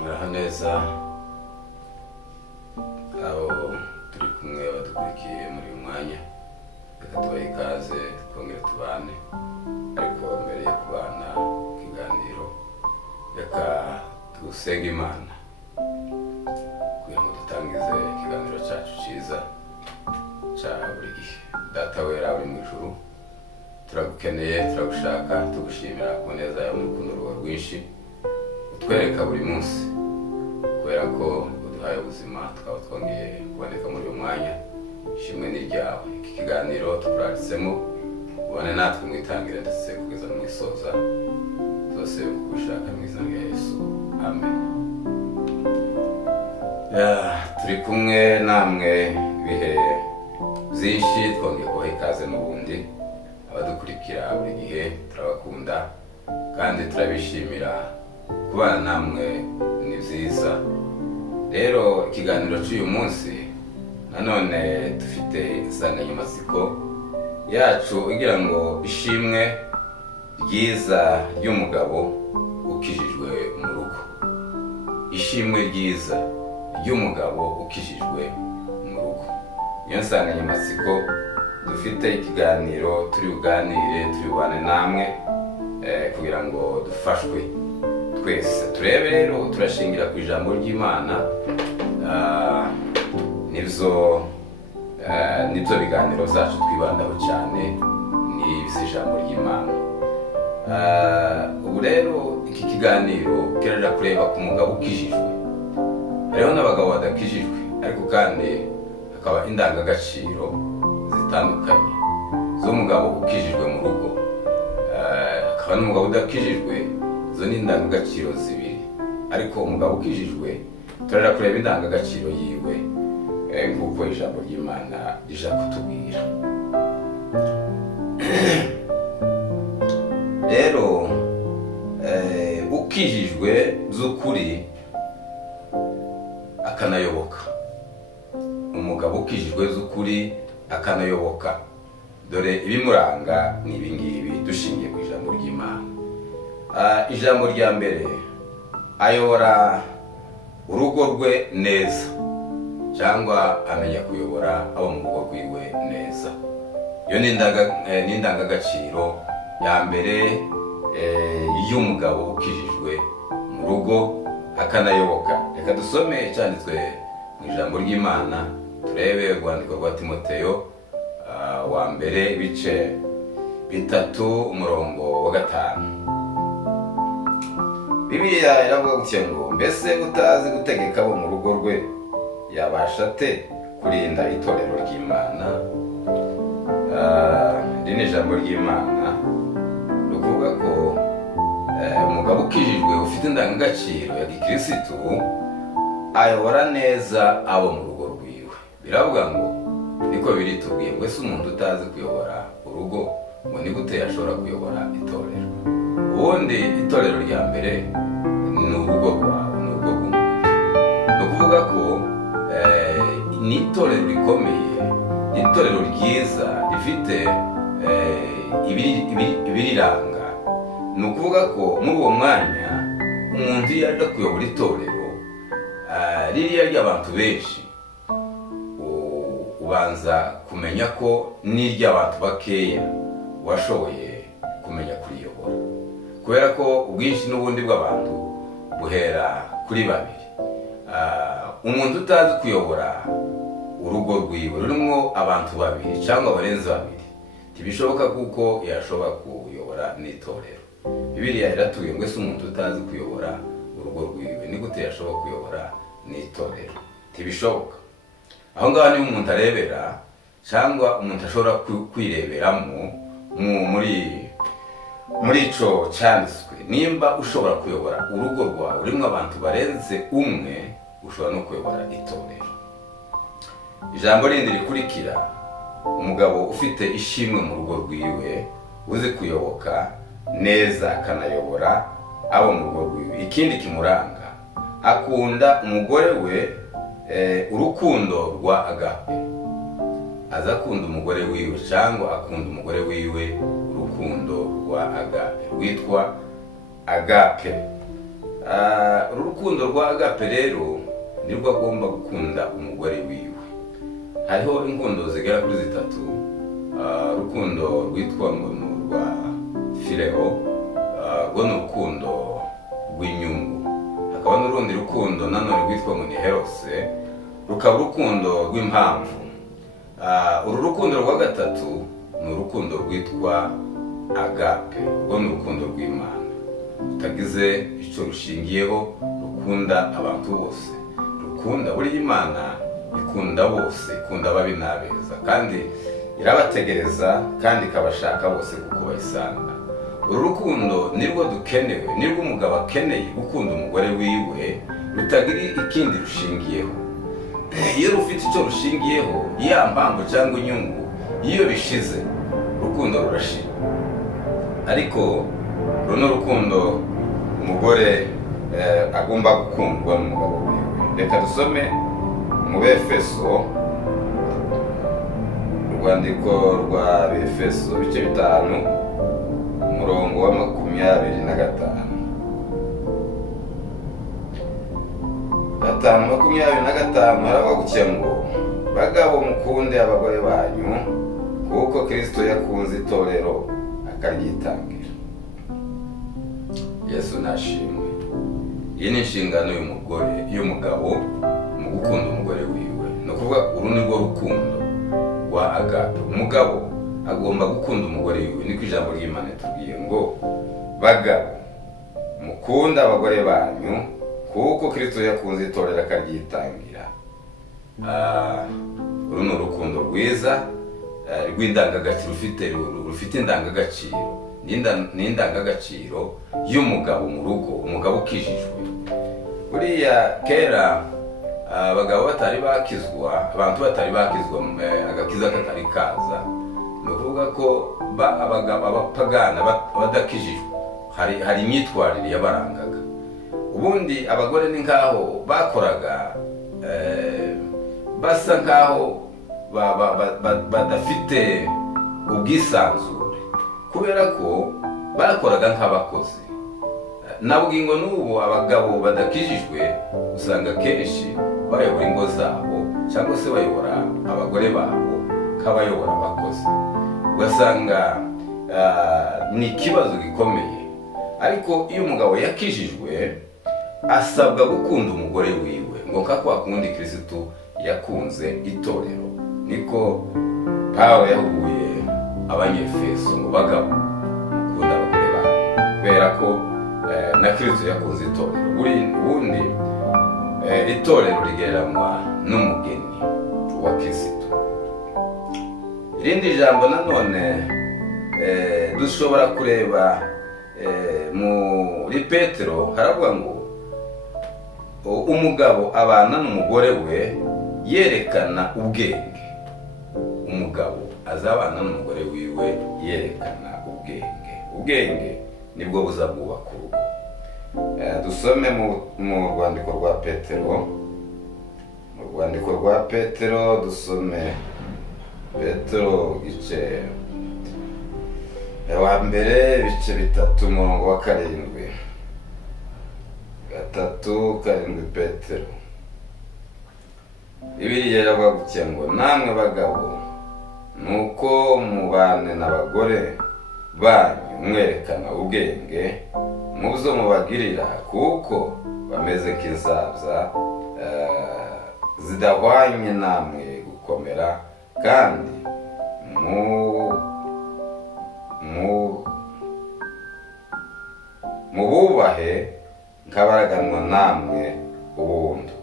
muraho neza abo turi kumwe badukurikiye muri uyu mwanya, reka tubahe ikaze twongere tubane. Ariko mbere yo kubana ikiganiro, reka dusenge Imana kugira ngo dutangize ikiganiro cyacu cyiza cya buri gihe. Data wera uri mu ijuru, turagukeneye, turagushaka, tugushimira ku neza yawe n'urukundo rwawe rwinshi utwereka buri munsi, kubera ko uduhaye ubuzima tukaba twongeye kuboneka muri uyu mwanya. Ishimwe ni ryawe. Iki kiganiro tukuraritsemo ubone natwe mu itangiriro ndetse kugeza mu isoza, zose kubishaka mu izina rya Yesu, amen. Turi kumwe namwe ibihe byinshi, twongeye kubaha ikaze n'ubundi. Abadukurikira buri gihe turabakunda kandi turabishimira, kubana namwe ni byiza. Rero ikiganiro cy'uyu munsi nanone dufite insanganyamatsiko yacu igira ngo ishimwe ryiza ry'umugabo ukijijwe mu rugo. Ishimwe ryiza ry'umugabo ukijijwe mu rugo, niyo nsanganyamatsiko dufite ikiganiro turi buganire, turi bubane namwe kugira ngo dufashwe twese. Turebe rero, turashingira ku ijambo ry'Imana. Nibyo biganiro byacu twibandaho cyane, ni ijambo ry'Imana. Ubu rero iki kiganiro kirajya kureba ku mugabo ukijijwe. Hariho n'abagabo badakijijwe, ariko kandi hakaba indangagaciro zitandukanye z'umugabo ukijijwe mu rugo, hakaba n'umugabo udakijijwe. Izo ni indangagaciro zibiri, ariko umugabo ukijijwe turajya kureba indangagaciro yiwe nk'uko ijambo ry'Imana rije kutubwira. Rero ukijijwe by'ukuri akanayoboka, umugabo ukijijwe by'ukuri akanayoboka, dore ibimuranga ni ibingibi dushingiye ku ijambo ry'Imana. Ijambo rya mbere, ayobora urugo rwe neza, cyangwa amenya kuyobora abo mu rugo rwiwe neza. Iyo ni indangagaciro ya mbere y'umugabo ukijijwe mu rugo akanayoboka. Reka dusome icyanditswe mu ijambo ry'Imana, turebe urwandiko rwa Timoteyo wa mbere ibice 3:5. Bibiliya iravuga gutya ngo, mbese utazi gutegeka abo mu rugo rwe yabasha ate kurinda itorero ry'Imana? Iri ni ijambo ry'Imana ruvuga ko umugabo ukijijwe ufite indangagaciro ya gikirisitu ayobora neza abo mu rugo rwiwe. Biravuga ngo, niko biritubwiye ngo, ese umuntu utazi kuyobora urugo ngo ni gute yashobora kuyobora itorero? Ubundi itorero rya mbere ni urugo rwawe, ni urugo rw'umuntu. Ni ukuvuga ko ni itorero rikomeye, ni itorero ryiza rifite ibiriranga. Ni ukuvuga ko muri uwo mwanya umuntu iyo aje kuyobora itorero ririya ry'abantu benshi, ubanza kumenya ko n'iry'abantu bakeya washoboye kumenya kuriyobora, kubera ko ubwinshi n'ubundi bw'abantu buhera kuri babiri. Umuntu utazi kuyobora urugo rwiwe rurimo abantu babiri cyangwa barenze babiri, ntibishoboka kuko yashobora kuyobora n'itorero. Bibiliya iratubwiye ngo, ese umuntu utazi kuyobora urugo rwiwe ni gute yashobora kuyobora n'itorero? Ntibishoboka. Aho ngaho niho umuntu arebera, cyangwa umuntu ashobora kwireberamo muri ico cyanditswe. Nimba ushobora kuyobora urugo rwawe urimo abantu barenze umwe, ushobora no kuyobora itorero. Ijambo rindi rikurikira, umugabo ufite ishimwe mu rugo rwiwe, uzi kuyoboka neza akanayobora abo mu rugo rwiwe. Ikindi kimuranga, akunda umugore we urukundo rwa agape. Aza akunda umugore wiwe, cyangwa akunda umugore wiwe urukundo rwa agape, rwitwa agape. uru rukundo rwa agape rero nirwo agomba gukunda umugore wiwe. Hariho inkundo zigera kuri 3. Urukundo rwitwa ngo ni urwa phileo, rwo ni urukundo rw'inyungu. Hakaba n'urundi rukundo nanone rwitwa ngo ni eros, rukaba urukundo rw'impamvu. Uru rukundo rwa gatatu ni urukundo rwitwa agape, rwo ni urukundo rw'Imana rutagize icyo rushingiyeho, rukunda abantu bose, rukunda buri Imana ikunda bose, ikunda ababi n'abeza, kandi irabategereza kandi ikabashaka bose kuko bayisanga. Uru rukundo nirwo dukenewe, nirwo umugabo akeneye gukunda umugore wiwe, rutagira ikindi rushingiyeho. Iyo rufite icyo rushingiyeho, ya mpamvu cyangwa inyungu, iyo bishize urukundo rurashira. Ariko runo rukundo umugore agomba gukundwa n'umugabo wiwe. Reka dusome mu Befeso, urwandiko rwa Befeso bice 5 umurongo wa 25. 5:25 haravuga ngo bagabo mukunde abagore banyu kuko Kristo yakunze itorero akaryitangira. Yesu nashimwe. Iyi ni inshingano y'umugabo mu gukunda umugore wiwe. No kuvuga uru ni rwo rukundo rwa agape. Umugabo agomba gukunda umugore wiwe, niko ijambo ry'Imana tubwiye ngo bagabo mukunde abagore banyu kuko Kristo yakunze itorero akaryitangira. Uru ni urukundo rwiza rw'indangagaciro, rufite indangagaciro, n'indangagaciro y'umugabo mu rugo, umugabo ukijijwe. Buriya kera abagabo batari bakizwa, abantu batari bakizwa, agakiza katari kaza, ni ukuvuga ko abagabo abapagana badakijijwe hari imyitwarire yabarangaga. Ubundi abagore ni nkaho bakoraga basa nkaho badafite ubwisanzure, kubera ko bakoraga nk'abakozi. Nabwo n'ubu abagabo badakijijwe usanga kenshi bayobora ingo zabo cyangwa se bayobora abagore babo nk'abayobora abakozi. Ugasanga ni ikibazo gikomeye. Ariko iyo umugabo yakijijwe asabwa gukunda umugore wiwe, ngo kwa kundi Kristo yakunze itorero. Niko Pawulo yahuguye Abanyefeso ngo bagabo mukunda abagore babo, kubera ko na Kristo yakunze itorero. Ubundi itorero rigereranywa n'umugeni wa Kristo. Irindi jambo nanone dushobora kureba muri Petero, haravuga ngo umugabo abana n'umugore we yerekana ubwenge. Umugabo azabana n'umugore wiwe yerekana ubwenge. Ubwenge nibwo buzabwubaka urugo. Dusome mu rwandiko rwa Petero. Mu rwandiko rwa Petero dusome Petero igice wa mbere bice 3 umurongo wa 7. 3:7 Petero. Bibiliya iravuga ngo namwe bagabo nuko mubane n'abagore banyu mwerekana ubwenge mu byo mubagirira, kuko bameze nk'inzabya zidahwanye namwe gukomera, kandi mububahe nk'abaraganwa namwe ubuntu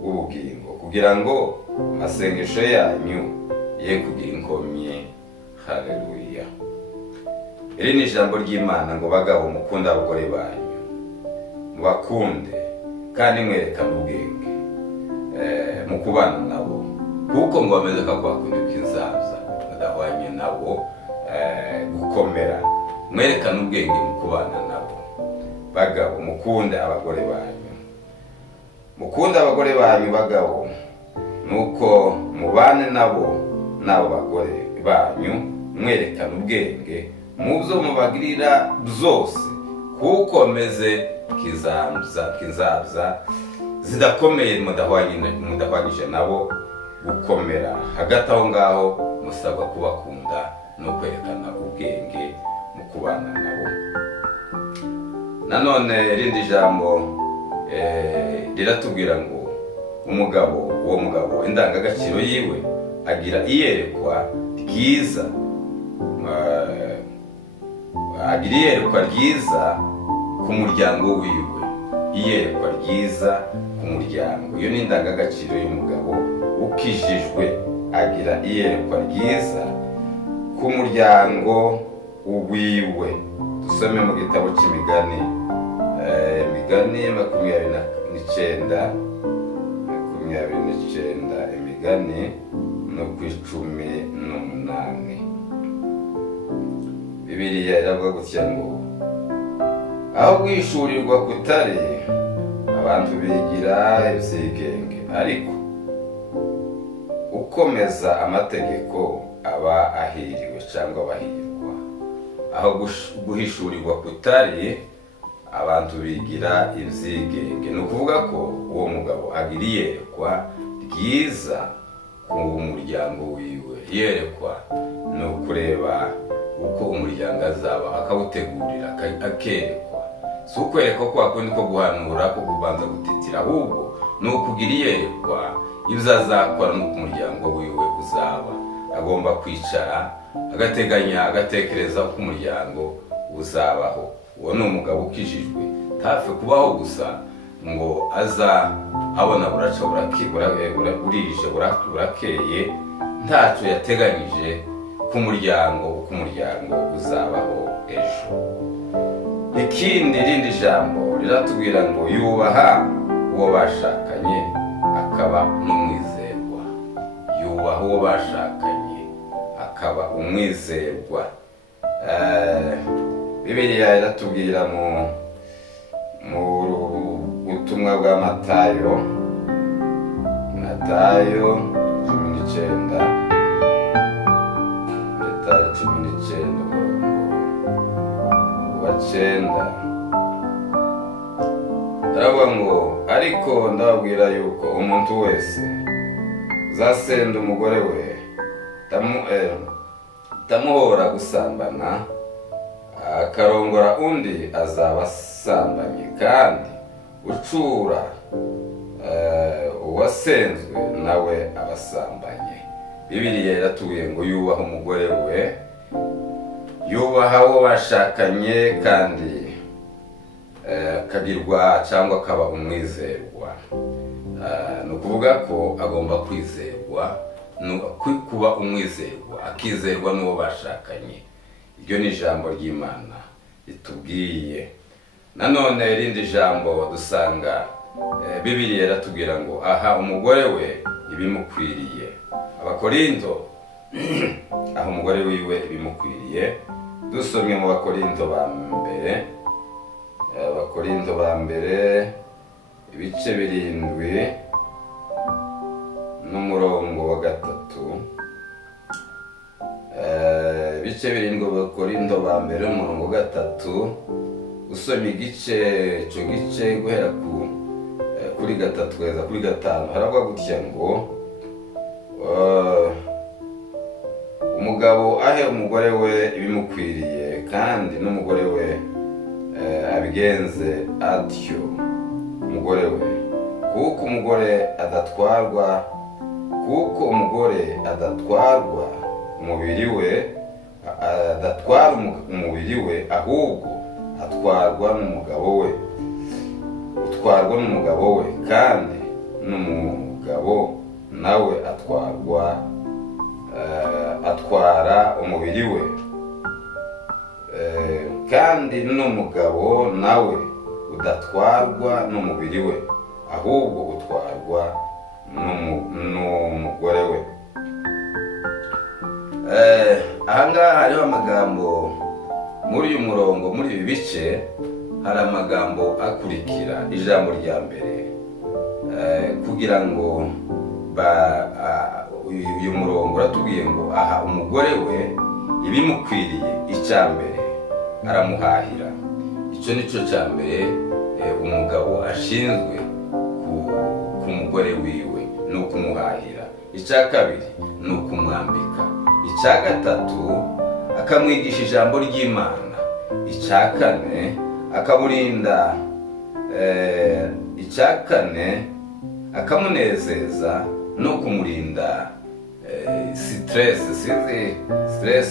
bw'ubugingo, kugira ngo amasengesho yanyu ye kugira inkomyi. Haleluya. Iri ni ijambo ry'Imana ngo bagabo mukunda abagore banyu, mubakunde kandi mwerekana ubwenge mu kubana nabo, kuko ngo bameze nk'abakundi bw'inzabya badahwanye nabo gukomera. Mwerekana ubwenge mu kubana nabo. Bagabo mukunde abagore banyu, mukunde abagore banyu bagabo, nuko mubane nabo bagore banyu mwerekana ubwenge mu byo mubagirira byose, kuko meze k'inzabya zidakomeye mudahwanyije nabo gukomera. Hagati aho ngaho musabwa kubakunda no kwerekana ubwenge mu kubana nabo. Nanone irindi jambo riratubwira ngo uwo mugabo indangagaciro yiwe agira iyerekwa ryiza, agira iyerekwa ryiza ku muryango wiwe, iyerekwa ryiza ku muryango. Iyo ni indangagaciro y'umugabo ukijijwe, agira iyerekwa ryiza ku muryango wiwe. Dusome mu gitabo cy'imigani, imigani 29, imigani no ku 18. Bibiliya iravuga gutya ngo aho kwishurirwa kutari abantu bigira ibyigenge, ariko ukomeza amategeko aba ahiriwe cyangwa abahirwa. Aho guhishurirwa kutari abantu bigira ibyigenge, ni ukuvuga ko uwo mugabo agira iyerekwa ryiza ku muryango wiwe. Iyerekwa ni ukureba uko umuryango azaba, akawutegurira, akerekwa. Si ukwereka ko akundi ko guhanura ko kubanza gutitira, ahubwo ni ukugira iyerekwa ibyo azakora n'uko umuryango wiwe uzaba. Agomba kwicara agateganya, agatekereza uko umuryango uzabaho. Uwo ni umugabo ukijijwe, ntapfe kubaho gusa ngo aza abona buraca burije burakeye, ntacyo yateganyije ku muryango, uko umuryango uzabaho ejo. Ikindi, irindi jambo riratubwira ngo yubaha uwo bashakanye akaba n'umwizerwa. Yubaha uwo bashakanye akaba umwizerwa. Bibiliya iratubwira mu butumwa bwa Matayo 19:9 aravuga ngo ariko ndababwira yuko umuntu wese uzasenda umugore we tamuhora gusambana akarongora undi azaba asambanye, kandi ucura uwasenzwe nawe abasambanye. Bibiliya iratubwiye ngo yubaha umugore we, yubaha uwo bashakanye, kandi akagirwa cyangwa akaba umwizerwa. Ni ukuvuga ko agomba kwizerwa, kuba umwizerwa, akizerwa n'uwo bashakanye. Iryo ni ijambo ry'Imana ritubwiye. Nanone irindi jambo dusanga Bibiliya iratubwira ngo aha umugore we ibimukwiriye. Abakorinto aho umugore wiwe ibimukwiriye. Dusomye mu Bakorinto ba mbere ibice 7 n'umurongo wa 3. Ibice 7 Bakorinto ba mbere umurongo wa 3, usomye igice guhera kuri 3 kugeza kuri 5, haravuga gutya ngo umugabo ahe umugore we ibimukwiriye, kandi n'umugore we abigenze atyo umugore we, kuko umugore adatwarwa umubiri we, ahubwo atwarwa n'umugabo we, kandi n'umugabo nawe atwara umubiri we, kandi n'umugabo nawe udatwarwa n'umubiri we, ahubwo utwarwa n'umugore we. Ahangaha hariho amagambo muri uyu murongo, muri ibi bice hari amagambo akurikira. Ijambo rya mbere kugira ngo uyu murongo uratubwiye ngo aha umugore we ibimukwiriye. Icya mbere aramuhahira. icyo nico cya mbere umugabo ashinzwe ku mugore wiwe ni ukumuhahira. Icya kabiri ni ukumwambika. Icya gatatu akamwigisha ijambo ry'Imana. Icya kane akamurinda, icya kane akamunezeza no kumurinda stress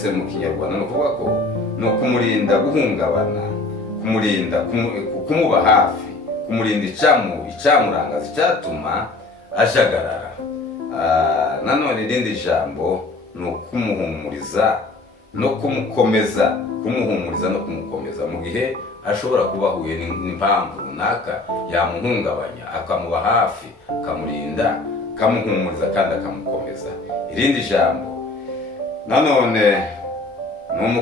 mu Kinyarwanda ni ukuvuga ko ni ukumurinda guhungabana, kumurinda kumuba hafi, kumurinda icyamurangaza icyatuma ajagarara. Nanone irindi jambo ni ukumuhumuriza no kumukomeza, kumuhumuriza no kumukomeza mu gihe ashobora kuba ahuye n'impamvu runaka yamuhungabanya, akamuba hafi, akamurinda, akamuhumuriza kandi akamukomeza. Irindi jambo nanone ni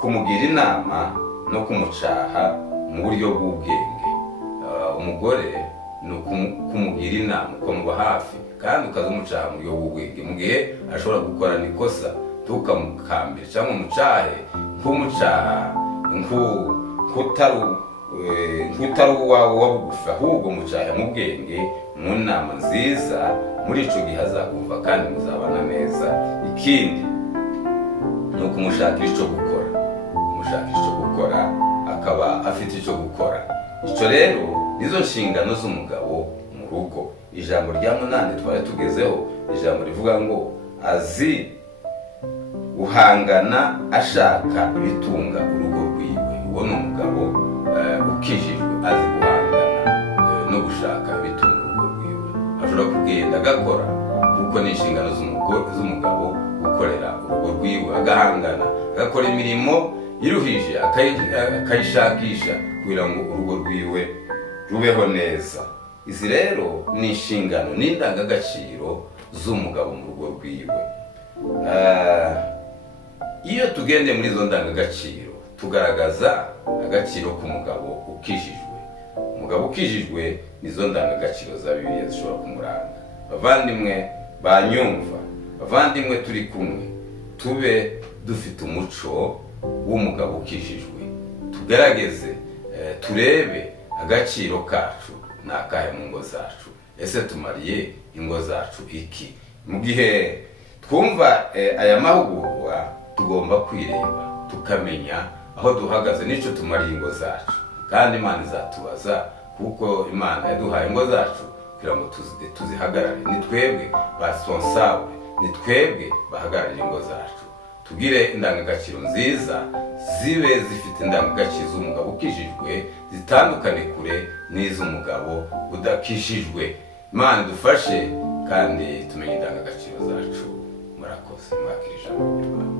kumugira inama no kumucaha mu buryo bw'ubwenge. Umugore ni kumugira inama, ukamuba hafi kandi ukazumucaha mu buryo bw'ubwenge mu gihe ashobora gukora nikosa, tukamukambira cyangwa umucahe nk'umucaha nk'utari uwawe wa bugufi, ahubwo mucahe mu bwenge, mu nama nziza. Muri ico gihe azakumva kandi muzabana neza. Ikindi ni ukumushakira icyo gukora, kumushakira icyo gukora akaba afite icyo gukora. Icyo rero nizo nshingano z'umugabo mu rugo. Ijambo rya 8 twari tugezeho, ijambo rivuga ngo azi guhangana ashaka ibitunga urugo rwiwe. Uwo ni umugabo ukijijwe, azi guhangana no gushaka ibitunga urugo rwiwe. Ashobora kugenda agakora kuko ni inshingano z'umugabo gukorera urugo rwiwe, agahangana, agakora imirimo iruhije, akayishakisha kugira ngo urugo rwiwe rubeho neza. Izi rero ni inshingano n'indangagaciro z'umugabo mu rugo rwiwe. Iyo tugende muri izo ndangagaciro tugaragaza agaciro k'umugabo ukijijwe. Umugabo ukijijwe nizo ndangagaciro za Bibiliya zishobora kumuranga. Bavandimwe banyumva, bavandimwe turi kumwe, tube dufite umuco w'umugabo ukijijwe. Tugerageze turebe agaciro kacu nakahe mu ngo zacu. Ese tumariye ingo zacu iki? Mu gihe twumva aya mahugurwa tugomba kwireba tukamenya aho duhagaze n'icyo tumariye ingo zacu, kandi Imana izatubaza kuko Imana yaduhaye ingo zacu kugira ngo tuzihagarare. Ni twebwe responsable, ni twebwe bahagararira ingo zacu. Tugire indangagaciro nziza, zibe zifite indangagaciro z'umugabo ukijijwe, zitandukane kure n'iz'umugabo udakijijwe. Imana dufashe kandi tumenye indangagaciro zacu. Murakoze, mwakira ijambo ry'Imana.